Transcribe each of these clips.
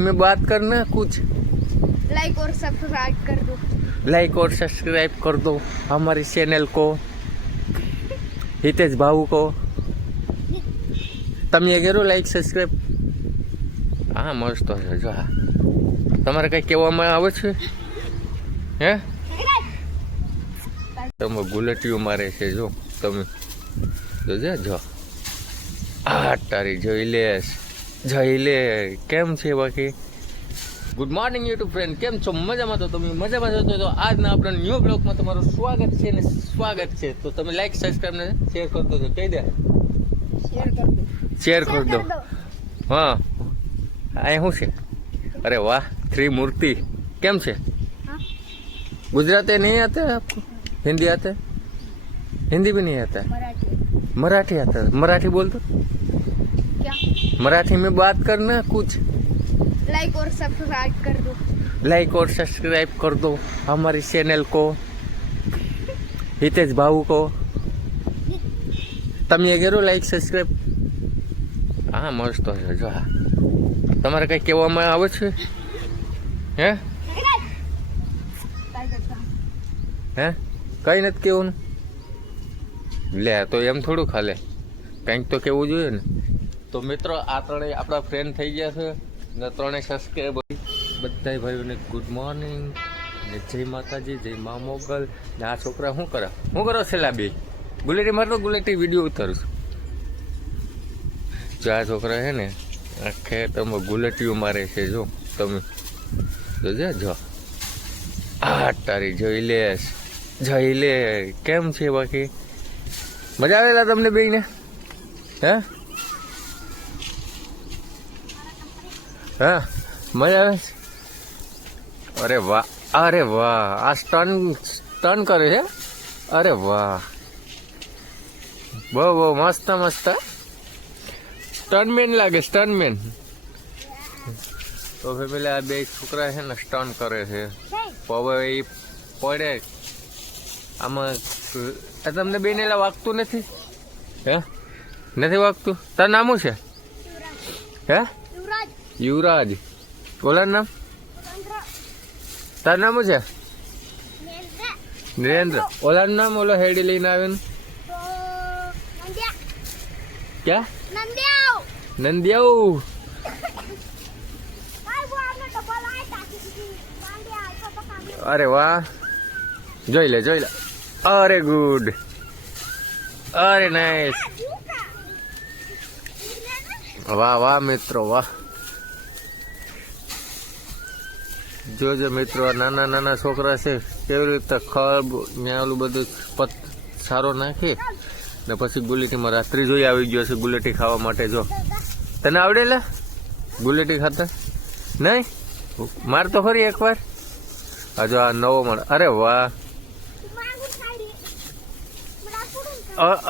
में बात करना कुछ लाइक और सब्सक्राइब कर दो। लाइक और सब्सक्राइब कर दो हमारी चैनल को हितेश भाऊ को તમે કરો લાઈક સબસ્ક્રાઈબ હા મસ્ત છે જો હા તમારે કંઈ કહેવામાં આવે છે હે તમે ગુલેટીઓ મારે છે જો તમે જોજે જો આ તારી જોઈ લે કેમ છે બાકી ગુડ મોર્નિંગ યુટ્યુબ ફ્રેન્ડ કેમ છો મજામાં તો તમે મજામાં છો તો આજના આપણા ન્યૂ બ્લોગમાં તમારું સ્વાગત છે ને સ્વાગત છે તો તમે લાઈક સબસ્ક્રાઈબ ને શેર કરી દો કહી દે શેર કરી દો हाँ आए શું છે अरे वाह थ्री मूर्ति કેમ છે गुजराती नहीं आते आपको हिंदी आते हिंदी भी नहीं आता मराठी आता मराठी बोल दो क्या मराठी में बात करना कुछ लाइक और सब्सक्राइब कर दो। लाइक और सब्सक्राइब कर दो हमारी चैनल को हितेश भाऊ को તમે કરો લાઈક સબસ્ક્રાઈબ હા મસ્ત છે જો હા તમારે કંઈ કહેવામાં આવે છે હે હે કંઈ નથી કહેવાનું લે તો એમ થોડું ખાલે કંઈક તો કહેવું જોઈએ ને તો મિત્રો આ ત્રણેય આપણા ફ્રેન્ડ થઈ ગયા છે ને ત્રણેય સબસ્ક્રાઈબ બધા ભાઈઓને ગુડ મોર્નિંગ ને જય માતાજી જય મા મોગલ ને આ છોકરા શું કરો છેલ્લા બે ગુલેટી મારતો ગુલેટી વિડીયો ઉતારું છું જો આ છોકરા છે ને આખે તમે ગુલેટીઓ મારે છે જો તમે જોજે જો આ તારી જોઈ લે કેમ છે બાકી મજા આવેલા તમને બેયને હે હા મજા આવે અરે વાહ આ સ્ટન કરે છે અરે વાહ બહુ મસ્ત સ્ટનમેન લાગે સ્ટનમેન તો ફેમિલી આ બે છોકરા છે ને સ્ટન કરે છે હવે એ પડે આમાં તમને બેને વાગતું નથી હે નથી વાગતું તારું નામ શું છે હે યુવરાજ ઓલાનું નામ તારું નામ શું છે નરેન્દ્ર ઓલાનું નામ ઓલો હેડી લઈને આવ્યું क्या नंदियाऊ अरे वाह જોઈ લે અરે ગુડ અરે નાઈસ વાહ મિત્રો વાહ જોજો મિત્રો નાના છોકરા છે કેવી રીતે ખબ ત્યાં ઓલું બધું સારો નાખી ને પછી ગુલેટીમાં રાત્રિ જોઈ આવી ગયો છે ગુલેટી ખાવા માટે જો તને આવડેલા ગુલેટી ખાતા નહીં માર તો ખરી એકવાર હજુ આ નવો મળે અરે વાહ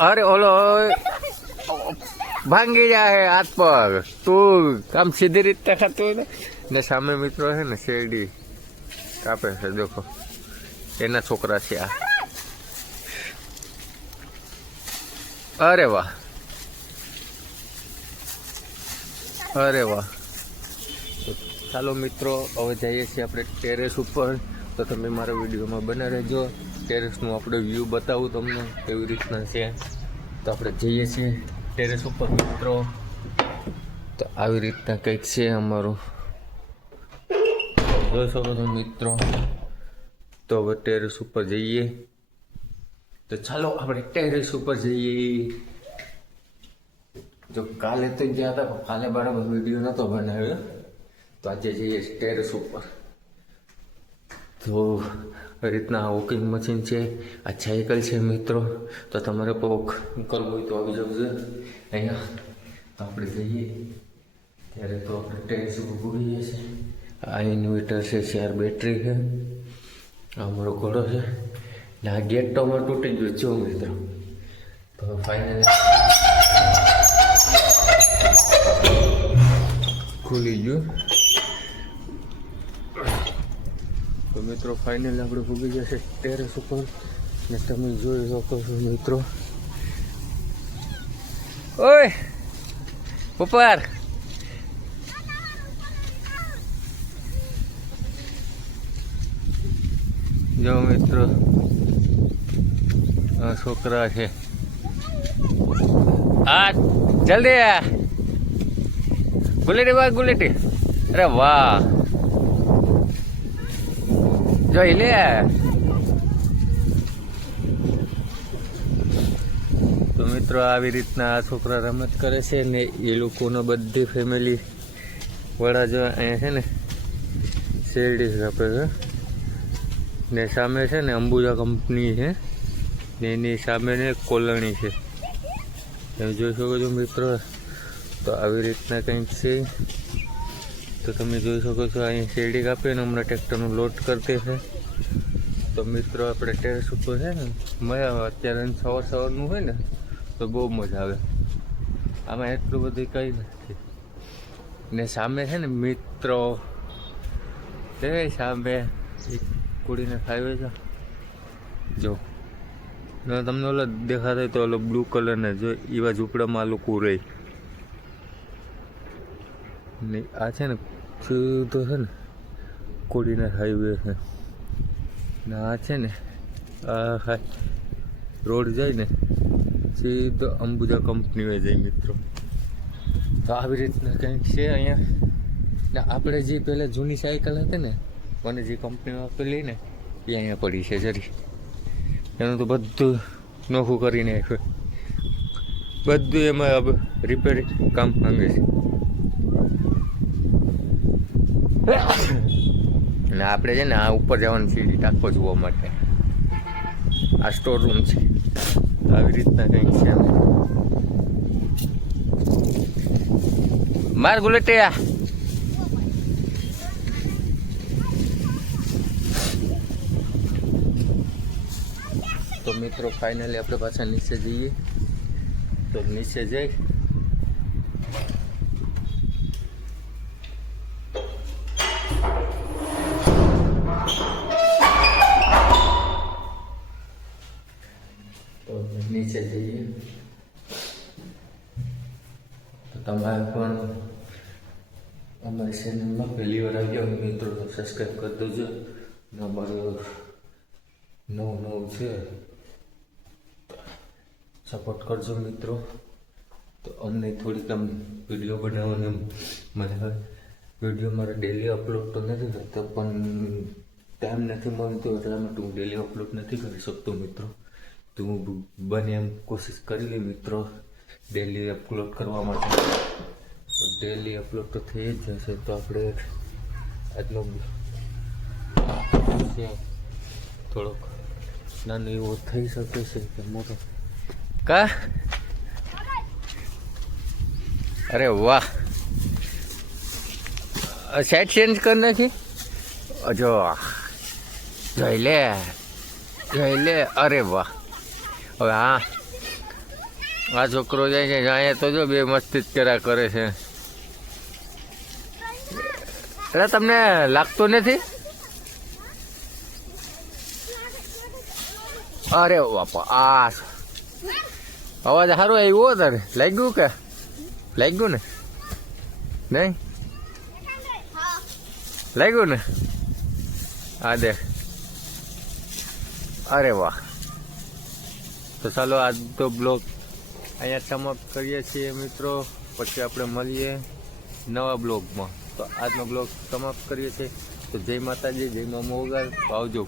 અરે ઓલો ભાંગી જાય હાથ પગ તું આમ સીધી રીતે ખાતું હોય ને સામે મિત્રો છે ને શેરડી કાપે છે દેખો એના છોકરા છે આ અરે વાહ ચાલો મિત્રો હવે જઈએ છીએ આપણે ટેરેસ ઉપર તો તમે મારા વિડીયોમાં બના રહેજો ટેરેસનું આપણે વ્યૂ બતાવું તમને કેવી રીતના છે તો આપણે જઈએ છીએ ટેરેસ ઉપર મિત્રો તો આવી રીતના કંઈક છે અમારું જોઈ શકો છો મિત્રો તો હવે ટેરેસ ઉપર જઈએ તો ચાલો આપણે ટેરેસ ઉપર જઈએ જો કાલે તો ગયા હતા કાલે બરાબર વિડીયો નહોતો બનાવ્યો તો આજે જઈએ ટેરેસ ઉપર તો રીતના વોકિંગ મશીન છે આ સાયકલ છે મિત્રો તો તમારે વોક કરવું હોય તો આવી જવું છે અહીંયા તો આપણે જઈએ ત્યારે તો આપણે ટેરેસ ઉપર ભૂગીએ છીએ આ ઇન્વર્ટર છે 4 બેટરી છે આ અમારો ઘોડો છે ને આ ગેટ તો અમારે તૂટી ગયો જો મિત્રો તો ફાઇનલી ખુલી ગયું તો મિત્રો ફાઇનલી આપણે ભૂગી જશે ટેરેસ ઉપર ને તમે જોઈ શકો છો મિત્રો ઓય ઉપર જો મિત્રો આ છોકરા છે. આ જલ્દી ગુલેટી વાહ ગુલેટી. અરે વાહ જોઈ લે. તો મિત્રો આવી રીતના આ છોકરા રમત કરે છે ને એ લોકોનો બધી ફેમિલી વડા જો અહીંયા છે ને શેરડી કાપે છે ને સામે છે ને અંબુજા કંપની છે ને એની સામે ને કોલોની છે. તમે જોઈ શકો છો મિત્રો. તો આવી રીતના કંઈક છે. તો તમે જોઈ શકો છો અહીંયા શેરડી કાપે ને હમણાં ટ્રેક્ટરનું લોડ કરતી છે. તો મિત્રો આપણે ટેરેસ ઉપર છે ને મજા આવે. અત્યારે સવારનું હોય ને તો બહુ મજા આવે. આમાં એટલું બધું કંઈ નથી. ને સામે છે ને મિત્રો તે સામે એક કુડીને ખાવે છે. જો તમને ઓલો દેખાતો તો ઓલો બ્લુ કલરને જો એવા ઝૂંપડામાં આ લોકો રહે ને. આ છે ને સીધો છે ને કોડીનાર હાઈવે છે ને આ છે ને આ રોડ જાય ને સીધો અંબુજા કંપની હોય જાય મિત્રો. તો આવી રીતના કંઈક છે અહીંયા. ને આપણે જે પહેલાં જૂની સાયકલ હતી ને મને જે કંપનીમાં આપેલી ને એ અહીંયા પડી છે જરી. એનું તો બધું નોખું કરીને નાખ્યું. બધું એમાં હવે રિપેરિંગ કામ માંગે છે. અને આપણે છે ને આ ઉપર જવાની સીડી ટાંકો જોવા માટે આ સ્ટોર રૂમ છે. આવી રીતના કંઈક છે. માર ગુલેટિયા તો મિત્રો ફાઇનલી આપણે પાછા નીચે જઈએ. તો નીચે જઈ નીચે જઈએ. તો તમારે પણ અમારી ચેનલમાં પહેલી વાર આવ્યો હોય મિત્રો તો સબસ્ક્રાઈબ કરી દેજો. અમારું નવું છે સપોર્ટ કરજો મિત્રો. તો અમને થોડીક આમ વિડીયો બનાવવાની મને વિડીયો મારે ડેલી અપલોડ તો નથી કરતો પણ ટાઈમ નથી મળતો એટલા માટે હું ડેલી અપલોડ નથી કરી શકતો મિત્રો. તો હું બને એમ કોશિશ કરી લઈ મિત્રો ડેલી અપલોડ કરવા માટે. ડેલી અપલોડ તો થઈ જ જશે. તો આપણે આજનો થોડોક નાનો એવો થઈ શકે છે કે મોટો કા. અરે વાહ સેટ ચેન્જ કરી નાખી. જો જોઈ લે. અરે વાહ. હવે હા આ છોકરો જાય છે અહીંયા તો જો બે મસ્તી જ કર્યા કરે છે. એટલે તમને લાગતું નથી? અરે બાપા આ અવાજ સારું આવ્યો તારે લાગ્યું કે લાગ્યું ને નહીં લાગ્યું ને? આ દેખ. અરે વાહ. તો ચાલો આજ તો બ્લોગ અહીંયા સમાપ્ત કરીએ છીએ મિત્રો. પછી આપણે મળીએ નવા બ્લોગમાં. તો આજનો બ્લોગ સમાપ્ત કરીએ છીએ. તો જય માતાજી, જય મા મોગલ, આવજો.